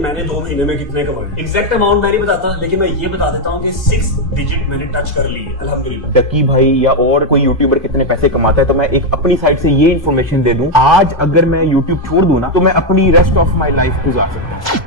मैंने 2 महीने में कितने कमाए, एग्जैक्ट अमाउंट मैं नहीं बताता, लेकिन मैं ये बता देता हूँ कि 6 डिजिट मैंने टच कर ली है अल्हम्दुलिल्लाह। टकी भाई या और कोई यूट्यूबर कितने पैसे कमाता है, तो मैं एक अपनी साइड से ये इन्फॉर्मेशन दे दूं, आज अगर मैं यूट्यूब छोड़ दूं ना, तो मैं अपनी रेस्ट ऑफ माई लाइफ गुजार सकता हूं।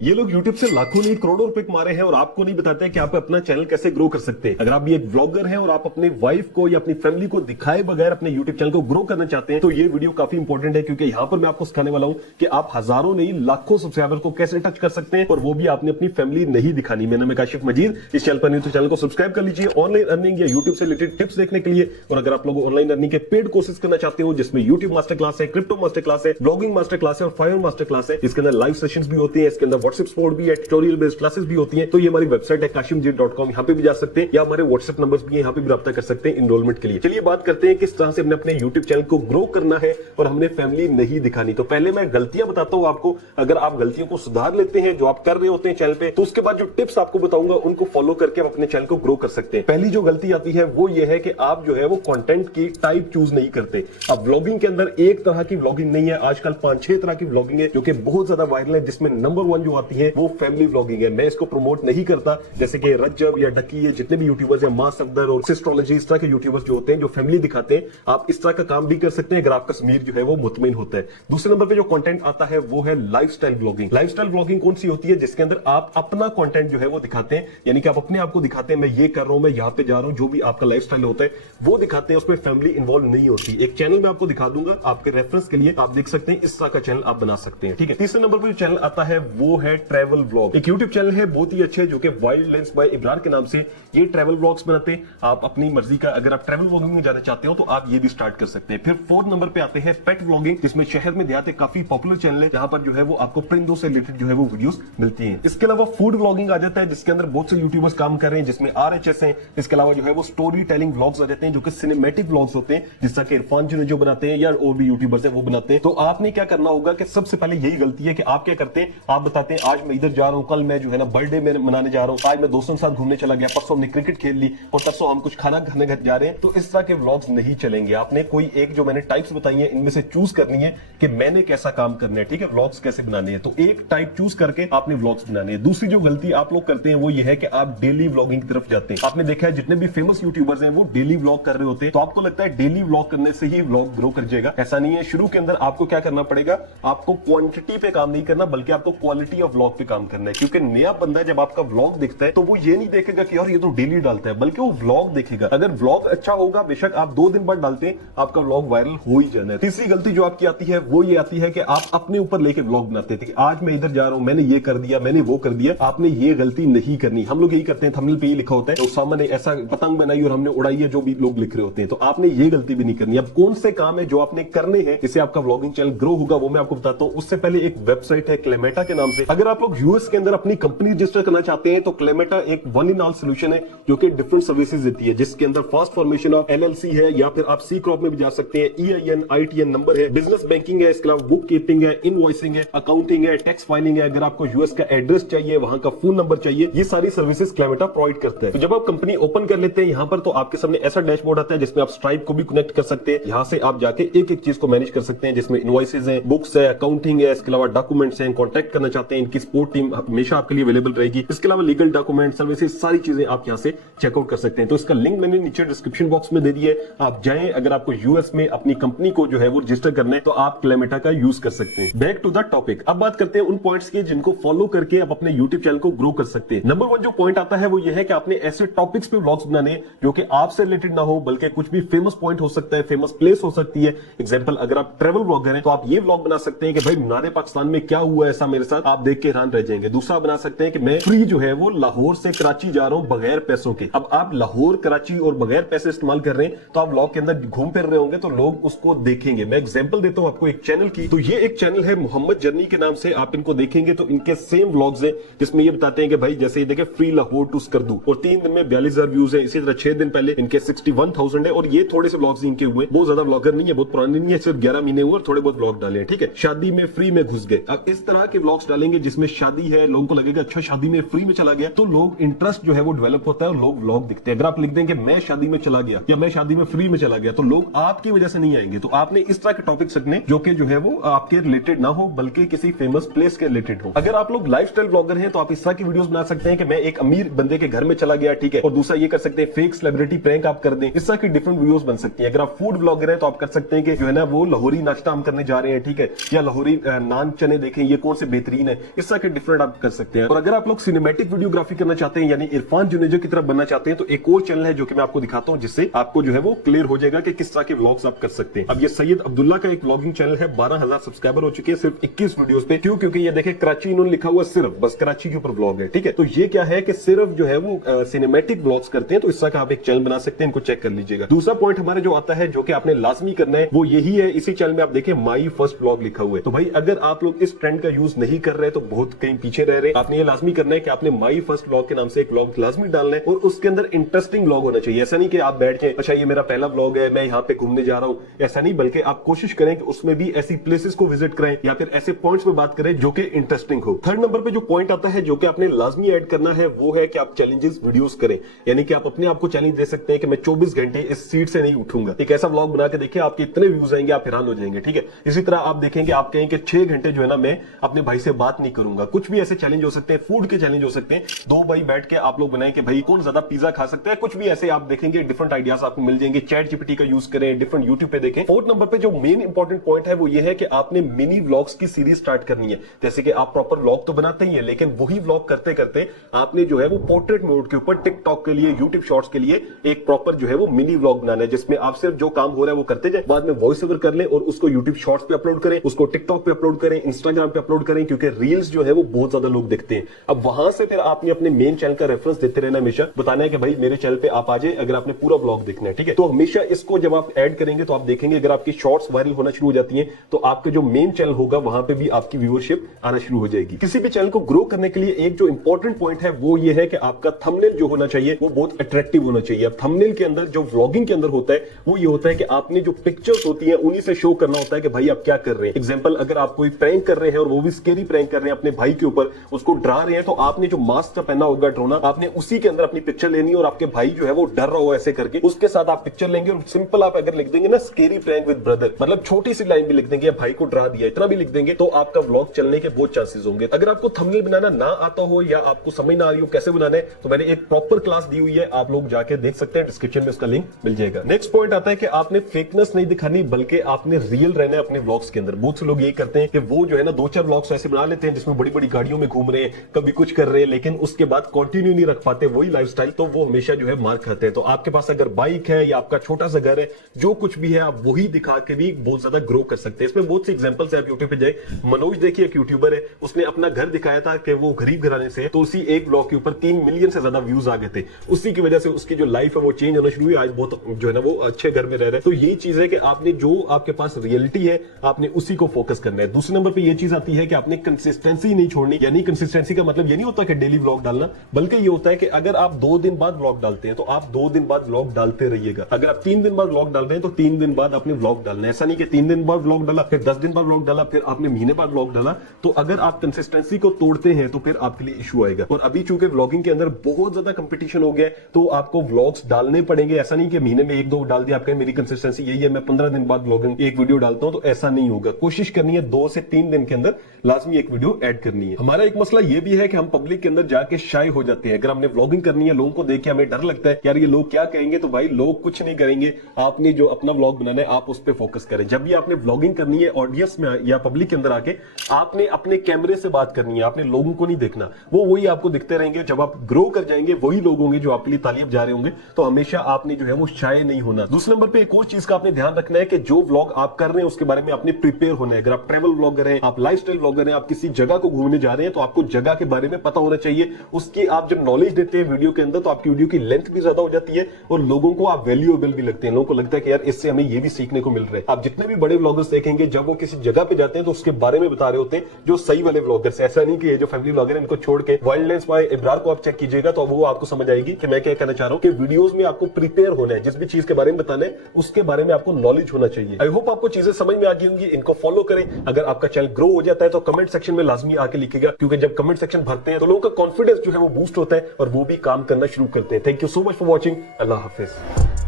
ये लोग YouTube से लाखों नहीं करोड़ों रुपए कमा रहे हैं और आपको नहीं बताते हैं कि आप अपना चैनल कैसे ग्रो कर सकते हैं। अगर आप भी एक व्लॉगर हैं और आप अपने वाइफ को या अपनी फैमिली को दिखाए बगैर अपने YouTube चैनल को ग्रो करना चाहते हैं, तो ये वीडियो काफी इंपॉर्टेंट है, क्योंकि यहाँ पर मैं आपको सिखाने वाला हूँ कि आप हजारों नहीं लाखों सब्सक्राइबर को कैसे टच कर सकते हैं, और वो भी आपने अपनी फैमिली नहीं दिखानी। मेरा नाम है काशिफ मजीद, इस चैनल पर नहीं तो चैनल को सब्सक्राइब कर लीजिए ऑनलाइन अर्निंग या यूट्यूब से रिलेटेड टिप्स देखने के लिए। और अगर आप लोग ऑनलाइन अर्निंग के पेड कोर्सेज करना चाहते हो, जिसमें यूट्यूब मास्टर क्लास है, क्रिप्टो मास्टर क्लास है, ब्लॉगिंग मास्टर क्लास है और फायर मास्टर क्लास है, इसके अंदर लाइव सेशंस भी होती है, इसके अंदर व्हाट्सएप सपोर्ट भी है, ट्यूटोरियल बेस्ड क्लासेस भी होती हैं, तो ये हमारी वेबसाइट है kashimjit.com, यहाँ पे भी जा सकते हैं, या हमारे व्हाट्सएप नंबर्स भी हैं, यहाँ पे भी रब्ता कर सकते हैं इनरोलमेंट के लिए। चलिए बात करते हैं किस तरह से हमने अपने यूट्यूब चैनल को ग्रो करना है और हमने फैमिली नहीं दिखानी। तो पहले मैं गलतियां बताता हूं आपको, अगर आप गलतियों को सुधार लेते हैं जो आप कर रहे होते हैं चैनल पे, तो उसके बाद जो टिप्स आपको बताऊंगा उनको फॉलो करके आप अपने चैनल को ग्रो कर सकते हैं। पहली जो गलती आती है वो ये है कि आप जो है वो कंटेंट की टाइप चूज नहीं करते। अब व्लॉगिंग के अंदर एक तरह की व्लॉगिंग नहीं है, आजकल 5-6 तरह की व्लॉगिंग है जो कि बहुत ज्यादा वायरल है, जिसमें नंबर 1 जो आती है वो फैमिली व्लॉगिंग है। मैं इसको प्रमोट नहीं करता, जैसे कि रज्जब या डकी, ये जितने भी यूट्यूबर्स हैं, मां सफदर और सिस्ट्रोलॉजी, इस तरह के यूट्यूबर्स जो होते हैं जो फैमिली दिखाते हैं, आप इस तरह का काम भी कर सकते हैं अगर आपका ज़मीर जो है वो मुतमईन होता है। दूसरे नंबर पे जो कंटेंट आता है वो है लाइफस्टाइल व्लॉगिंग। लाइफस्टाइल व्लॉगिंग कौन सी होती है? जिसके अंदर आप अपना कंटेंट जो है वो दिखाते हैं, यानी कि आप अपने आप को दिखाते हैं, मैं ये कर रहा हूं, मैं यहां पे जा रहा हूं, जो भी आपका लाइफस्टाइल होता है वो दिखाते हैं, उसमें फैमिली इन्वॉल्व नहीं होती। एक चैनल में आपको दिखा दूंगा, आपके रेफरेंस के लिए आप देख सकते हैं, इस तरह का चैनल आप बना सकते हैं, ठीक है। तीसरे नंबर पर जो चैनल आता है वो है ट्रैवल व्लॉग। एक यूट्यूब चैनल है बहुत ही अच्छे, जो कि वाइल्ड लेंस बाय इब्रार के नाम से, ये ट्रैवल व्लॉग्स बनाते हैं। आप अपनी मर्जी का, अगर आप ट्रैवल व्लॉगिंग में जाना चाहते हो तो आप ये भी स्टार्ट कर सकते हैं। फिर 4th नंबर पे आते हैं पेट व्लॉगिंग, जिसमें शहर में देहात काफी पॉपुलर चैनल है, जहां पर जो है वो आपको परिंदों से रिलेटेड जो है वो वीडियोस मिलती हैं। इसके अलावा फूड व्लॉगिंग आ जाता है, जिसके अंदर बहुत से यूट्यूबर्स काम कर रहे हैं, जिसमें RHS हैं। इसके अलावा जो है वो स्टोरी टेलिंग व्लॉग्स आ जाते हैं, जो कि सिनेमैटिक व्लॉग्स होते हैं, जिस तरह के इरफान जो बनाते हैं या और भी यूट्यूबर्स हैं वो बनाते हैं। तो आपने क्या करना होगा कि सबसे पहले यही गलती है कि आप क्या करते हैं, आप बताते हैं आज मैं इधर जा रहा हूं, कल मैं जो है ना बर्थडे में मनाने जा रहा हूं, आज मैं दोस्तों के साथ घूमने चला गया, परसों हमने क्रिकेट खेल ली और तरसों हम कुछ खाना खाने घर जा रहे हैं। तो इस तरह के व्लॉग्स नहीं चलेंगे। आपने कोई एक, जो मैंने टाइप्स बताई है, इनमें से चूज करनी है कि मैंने कैसा काम करना है, ठीक है, व्लॉग्स कैसे बनाने हैं। तो एक टाइप चूज करके आपने व्लॉग्स बनाने हैं। दूसरी जो गलती आप लोग करते हैं वो ये है कि आप डेली व्लॉगिंग की तरफ जाते हैं। आपने देखा है जितने भी फेमस यूट्यूबर्स हैं वो डेली व्लॉग कर रहे होते हैं, तो आपको लगता है डेली व्लॉग करने से ही व्लॉग ग्रो कर जाएगा। ऐसा नहीं है। शुरू के अंदर आपको क्या करना पड़ेगा, आपको क्वांटिटी पे काम नहीं करना, बल्कि आपको क्वालिटी ऑफ व्लॉग पे काम करना है। क्योंकि नया बंदा जब आपका व्लॉग देखता है तो वो ये नहीं देखेगा कि यार ये तो डेली डालता है, बल्कि वो व्लॉग देखेगा। अगर व्लॉग अच्छा होगा, बेशक आप 2 दिन बाद डालते हैं, आपका व्लॉग वायरल हो ही जाना है। तीसरी गलती जो आपकी आती है वो ये आती है कि आप अपने ऊपर लेके व्लॉग बनाते थे कि आज मैं इधर जा रहा हूं, मैंने ये कर दिया, मैंने वो कर दिया। आपने ये गलती नहीं करनी। हम लोग यही करते हैं, थंबनेल पे ये लिखा होता है उसामा ने ऐसा पतंग बनाई और हमने उड़ाई है, जो भी लोग लिख रहे होते हैं। तो आपने ये गलती भी नहीं करनी। अब कौन से काम है जो आपने करने हैं इससे आपका व्लॉगिंग चैनल ग्रो होगा, वो मैं आपको बताता हूं। उससे पहले एक वेबसाइट है क्लेमेटा के नाम से। अगर आप लोग यूएस के अंदर अपनी कंपनी रजिस्टर करना चाहते हैं तो क्लेमेटा एक वन इन ऑल सोल्यूशन है, जो कि डिफरेंट सर्विसेज देती है, जिसके अंदर फास्ट फॉर्मेशन ऑफ LLC है, या फिर आप सी क्रॉप में भी जा सकते हैं, EIN ITN नंबर है, बिजनेस बैंकिंग है, इसके अलावा बुक कीपिंग है, इनवॉइसिंग है, अकाउंटिंग है, टैक्स फाइलिंग है। अगर आपको यूएस का एड्रेस चाहिए, वहां का फोन नंबर चाहिए, ये सारी सर्विसेज क्लेमेटा प्रोवाइड करता है। तो जब आप कंपनी ओपन कर लेते हैं यहाँ पर, तो आपके सामने ऐसा डैशबोर्ड आता है जिसमें आप स्ट्राइप को भी कनेक्ट कर सकते हैं। यहाँ से आप जाके एक एक चीज को मैनेज कर सकते हैं, जिसमें इनवॉइसेज है, बुक्स है, अकाउंटिंग है, इसके अलावा डॉक्यूमेंट्स हैं, कॉन्टैक्ट करना चाहते हैं, इनकी सपोर्ट टीम हमेशा आपके लिए अवेलेबल रहेगी। इसके अलावा लीगल डॉक्यूमेंट, सर्विसेज, सारी चीजें आप यहाँ से चेकआउट कर सकते हैं। तो इसका लिंक मैंने नीचे डिस्क्रिप्शन बॉक्स में दे दिया है, आप जाएं। अगर आपको यूएस में अपनी कंपनी को जो है वो रजिस्टर करना है तो आप क्लेमेटा का यूज कर सकते हैं। बैक टू द टॉपिक, अब बात करते हैं उन पॉइंट्स की जिनको फॉलो करके आप अपने यूट्यूब चैनल को ग्रो कर सकते हैं। नंबर 1 जो पॉइंट आता है वो ये है कि आपने ऐसे टॉपिक्स पे व्लॉग्स बनाने जो कि आपसे रिलेटेड ना हो, बल्कि कुछ भी फेमस पॉइंट हो सकता है, फेमस प्लेस हो सकती है। एग्जांपल, अगर आप ट्रैवल व्लॉगर हैं तो आप ये व्लॉग बना सकते हैं कि भाई मीनार पाकिस्तान में क्या हुआ ऐसा मेरे साथ, आप देख के हैरान रह जाएंगे। दूसरा बना सकते हैं कि मैं फ्री जो है वो लाहौर से कराची जा रहा हूं बगैर पैसों के। अब आप लाहौर, कराची और बगैर पैसे इस्तेमाल कर रहे हैं, तो आप व्लॉग के अंदर घूम फिर रहे होंगे तो लोग उसको देखेंगे। मैं एग्जांपल देता हूं आपको एक चैनल की, तो ये एक चैनल है मोहम्मद जर्नी के नाम से। आप इनको देखेंगे तो इनके सेम व्लॉग्स हैं, जिसमें ये बताते हैं कि भाई जैसे ये देखे फ्री लाहौर टू स्कर्दू, और 3 दिन में 42,000 व्यूज है। इसी तरह 6 दिन पहले इनके 61,000 है, और ये थोड़े से व्लॉग्स इनके हुए, बहुत ज्यादा व्लॉगर नहीं है, बहुत पुराने नहीं है, सिर्फ 11 महीने हुए और थोड़े बहुत व्लॉग डाले हैं, ठीक है। शादी में फ्री में घुस गए। अब इस तरह के व्लॉग्स डालेंगे जिसमें शादी है, लोगों को लगेगा अच्छा शादी में फ्री में चला गया, तो लोग इंटरेस्ट जो है वो डेवलप होता है और लोग व्लॉग दिखते हैं। अगर आप लिख देंगे मैं शादी में चला गया या मैं शादी में फ्री में चला गया, तो लोग आपकी वजह से नहीं आएंगे। तो आपने इस तरह के टॉपिक रखने जो कि जो है वो आपके रिलेटेड ना हो, बल्कि किसी फेमस प्लेस के रिलेटेड हो। अगर आप लोग लाइफस्टाइल ब्लॉगर हैं तो आप इस तरह की वीडियोस बना सकते हैं कि मैं एक अमीर बंदे के घर में चला गया, ठीक है, और दूसरा ये कर सकते हैं फेक सेलिब्रिटी प्रैंक आप कर दें। इस तरह की डिफरेंट वीडियोस बन सकती है। अगर आप फूड ब्लॉगर हैं तो आप कर सकते हैं कि जो है ना वो लाहौरी नाश्ता हम करने जा रहे हैं, ठीक है, या लाहौरी नान चने देखें ये कौन से बेहतरीन है, इस तरह के डिफरेंट आप कर सकते हैं। और अगर आप लोग सिनेमैटिक वीडियोग्राफी करना चाहते हैं, यानी इरफान जुनेजो की तरह बनना चाहते हैं, तो एक और चैनल है जो कि मैं आपको दिखाता हूं, जिससे आपको जो है वो क्लियर हो जाएगा कि किस तरह के व्लॉग्स आप कर सकते हैं। अब ये सैयद अब्दुल्ला का एक व्लॉगिंग चैनल है, 12,000 सब्सक्राइबर हो चुके हैं सिर्फ 21 वीडियोस पे। क्यों? क्योंकि ये देखें कराची इन्होंने लिखा हुआ सिर्फ बस कराची के ऊपर व्लॉग है, ठीक है। तो ये क्या है कि सिर्फ जो है वो सिनेमैटिक व्लॉग्स करते हैं, तो इस तरह का आप एक चैनल बना सकते हैं, इनको चेक कर लीजिएगा। दूसरा पॉइंट हमारे जो आता है जो कि आपने लाजमी करना है वो यही है, इसी चैनल में आप देखें माई फर्स्ट व्लॉग लिखा हुआ है। तो भाई अगर आप लोग इस ट्रेंड का यूज नहीं कर रहे तो बहुत कहीं पीछे रह रहे। आपने ये लाजमी करना है कि आपने माई फर्स्ट व्लॉग के नाम से एक व्लॉग लाजमी डालना है और उसके अंदर इंटरेस्टिंग व्लॉग होना चाहिए। ऐसा नहीं कि आप बैठ के अच्छा ये मेरा पहला व्लॉग है, मैं यहाँ पे घूमने जा रहा हूँ, ऐसा नहीं, बल्कि आप कोशिश करें कि उसमें भी ऐसी प्लेसेस को विजिट करें या फिर ऐसे पॉइंट्स पे बात करें जो कि इंटरेस्टिंग हो। थर्ड नंबर पे जो पॉइंट आता है जो कि आपने लाजमी ऐड करना है वो है कि आप चैलेंजेस वीडियोस करें, यानी कि आप अपने आप को चैलेंज दे सकते हैं कि मैं 24 घंटे इस सीट से नहीं उठूंगा। एक ऐसा व्लॉग बना के देखिए, आपके इतने व्यूज आएंगे आप हैरान हो जाएंगे, ठीक है। इसी तरह आप देखेंगे, आप कहेंगे 6 घंटे जो है ना मैं अपने भाई से बात नहीं करूंगा। कुछ भी ऐसे चैलेंज हो सकते हैं, फूड के चैलेंज हो सकते हैं, दो भाई बैठ के आप लोग बनाएं कि भाई कौन ज्यादा पिज्जा खा सकता है, कुछ भी ऐसे आप देखेंगे, डिफरेंट आइडियाज आपको मिल जाएंगे। चैट जीपीटी का यूज करें, डिफरेंट यूट्यूब पे देखें। फोर्थ नंबर पे जो मेन इंपॉर्टेंट पॉइंट है वो ये है कि आपने मिनी व्लॉग्स की सीरीज स्टार्ट करनी है। जैसे कि आप प्रॉपर व्लॉग तो बनाते ही है, लेकिन वही व्लॉग करते करते आपने जो है वो पोर्ट्रेट मोड के ऊपर टिकटॉक के लिए, यूट्यूब शॉर्ट्स के लिए एक प्रॉपर जो है वो मिनी व्लॉग बनाना है, जिसमें आप सिर्फ जो काम हो रहा है वो करते जाए, बाद में वॉइस ओवर कर लें और उसको यूट्यूब शॉर्ट्स पे अपलोड करें, उसको टिकटॉक पे अपलोड करें, इंस्टाग्राम पे अपलोड करें, क्योंकि रील्स जो है वो बहुत ज्यादा लोग देखते हैं। अब वहां से फिर आपने अपने मेन चैनल का रेफरेंस देते रहना, हमेशा बताना है कि भाई मेरे चैनल पे आप आ जाए अगर आपने पूरा व्लॉग देखना है, ठीक है। तो हमेशा इसको जब आप ऐड करेंगे तो आप देखेंगे अगर आपकी शॉर्ट्स वायरल होना शुरू हो जाती है तो आपके जो मेन चैनल होगा वहां पे भी आपकी व्यूअरशिप आना शुरू हो जाएगी। किसी भी चैनल को ग्रो करने के लिए एक जो इंपॉर्टेंट पॉइंट है वो ये है कि आपका थंबनेल जो होना चाहिए वो बहुत अट्रैक्टिव होना चाहिए। अब थंबनेल के अंदर जो व्लॉगिंग के अंदर होता है वो ये होता है कि आपने जो पिक्चर्स होती है उन्हीं से शो करना होता है कि भाई आप क्या कर रहे हैं। एग्जांपल, अगर आप कोई प्रैंक कर रहे हैं और वो भी स्केरी प्रैंक कर रहे हैं अपने भाई के ऊपर, उसको डरा रहे हैं, तो आपने जो मास्क पहना होगा ड्रोना, आपने उसी के अंदर अपनी पिक्चर लेनी और आपके भाई जो है वो डर रहा हो ऐसे करके उसके साथ आप पिक्चर लेंगे और सिंपल आप अगर लिख देंगे ना स्केरी प्रैंक विद ब्रदर, मतलब छोटी सी लाइन भी लिख देंगे, भाई को डरा दिया, इतना भी लिख देंगे, तो आपका व्लॉग चलने के बहुत चांसेस होंगे। अगर आपको थंबनेल बनाना ना आता हो या आपको समझ ना आ रही हो कैसे बनाना है, तो मैंने एक प्रॉपर क्लास दी हुई है, आप लोग जाके देख सकते हैं, डिस्क्रिप्शन में उसका लिंक मिल जाएगा। नेक्स्ट पॉइंट आता है कि आपने फेकनेस नहीं दिखानी बल्कि आपने रियल रहना है अपने व्लॉग्स के अंदर। बहुत से लोग यही करते हैं कि वो जो है ना 2-4 व्लॉग्स ऐसे बना लेते हैं जिसमें बड़ी बड़ी गाड़ियों में घूम रहे हैं, कभी कुछ कर रहे हैं, लेकिन उसके बाद कंटिन्यू नहीं रख पाते वही लाइफस्टाइल, तो वो हमेशा जो है मार खाते हैं। तो आपके पास अगर बाइक है या आपका छोटा सा घर है, जो कुछ भी है आप वही दिखा के भी बहुत ज्यादा ग्रो कर सकते हैं। इसमें बहुत सी एग्जांपल्स है, आप यूट्यूब पे जाए, मनोज देखिए एक यूट्यूबर है, उसने अपना घर दिखाया था कि वो गरीब घराने से, तो उसी एक व्लॉग के ऊपर 3 मिलियन से ज्यादा व्यूज आ गए थे। उसी की वजह से उसकी जो लाइफ है वो चेंज होना शुरू हुई, आज बहुत जो है ना वो अच्छे घर में रह रहे हैं। तो यही चीज है कि आपने जो आपके पास रियलिटी है आपने उसी को फोकस करना है। दूसरे नंबर पे ये चीज आती है कि आपने कंसिस्टेंसी नहीं छोड़नी, यानी कंसिस्टेंसी का मतलब ये नहीं होता कि डेली व्लॉग डालना, बल्कि ये होता है कि अगर आप 2 दिन बाद व्लॉग डालते हैं तो आप 2 दिन बाद व्लॉग डालते रहिएगा। अगर आप 3 दिन बाद व्लॉग डाल रहे हैं तो 3 दिन बाद आपने व्लॉग डालना है। ऐसा नहीं कि 3 दिन बाद व्लॉग डाला, फिर 10 दिन बाद व्लॉग डाला, फिर आपने महीने बाद व्लॉग डाला। तो अगर आप कंसिस्टेंसी को तोड़ते हैं तो फिर आपके लिए इशू आएगा। और अभी चूंकि व्लॉगिंग के अंदर बहुत ज्यादा कंपटीशन हो गया है तो आपको व्लॉग्स डालने पड़ेंगे। ऐसा नहीं कि महीने में 1-2 डाल दिया, आपका मेरी कंसिस्टेंसी यही है, मैं 15 दिन बाद व्लॉगिंग एक वीडियो डालता हूं, तो ऐसा नहीं होगा। कोशिश करनी है 2 से 3 दिन के अंदर लाजमी एक वीडियो ऐड करनी है। हमारा एक मसला यह भी है कि हम पब्लिक के अंदर जाके शाय हो जाते हैं। अगर हमने व्लॉगिंग करनी है, लोगों को देख के हमें डर लगता है यार ये लोग क्या कहेंगे, तो भाई लोग कुछ नहीं करेंगे, आपने जो अपना व्लॉग बनाना है आप उस पर फोकस करें। जब भी आपने व्लॉगिंग करनी है ऑडियंस में या पब्लिक के अंदर आके, आपने अपने कैमरे से बात करनी है, आपने लोगों को नहीं देखना, वो वही आपको दिखते रहेंगे। जब आप ग्रो कर जाएंगे वही लोग होंगे जो आपके लिए तालिब जा रहे होंगे। तो हमेशा आपने जो है वो शाय नहीं होना। दूसरे नंबर पे एक और चीज का आपने ध्यान रखना है कि जो व्लॉग आप कर रहे हैं उसके बारे में आपने प्रिपेयर होना है। अगर आप ट्रैवल व्लॉगर हैं, आप लाइफस्टाइल व्लॉगर हैं, आप किसी जगह को घूमने जा रहे हैं, तो आपको जगह के बारे में पता होना चाहिए। उसकी आप जब नॉलेज देते हैं वीडियो के अंदर तो आपकी वीडियो की लेंथ भी ज्यादा हो जाती है और लोगों को आप वैल्यूएबल भी लगते हैं। लोगों को लगता है कि यार इससे हमें ये भी सीखने को मिल रहा है। आप जितने भी बड़े व्लॉगर्स देखेंगे जब वो किसी जगह पे जाते हैं तो उसके बारे में बता रहे होते हैं, जो सही वाले व्लॉगर्स। ऐसा नहीं कि ये जो फैमिली व्लॉगर है इनको छोड़ के वाइल्ड लाइफ बाय इब्रार को आप चेक कीजिएगा तो वो आपको समझ आएगी कि मैं क्या कहना चाह रहा हूं कि वीडियोस में आपको प्रिपेयर होना है। जिस भी चीज के बारे में बताना है उसके बारे में आपको नॉलेज होना चाहिए। आई होप आपको चीजें समझ में आ गई होंगी। इनको फॉलो करें। अगर आपका चैनल ग्रो हो जाता है तो कमेंट सेक्शन में में लाजमी आके लिखेगा, क्योंकि जब कमेंट सेक्शन भरते हैं तो लोगों का कॉन्फिडेंस जो है वो बूस्ट होता है और वो भी काम करना शुरू करते हैं। Thank you so much for watching. Allah Hafiz.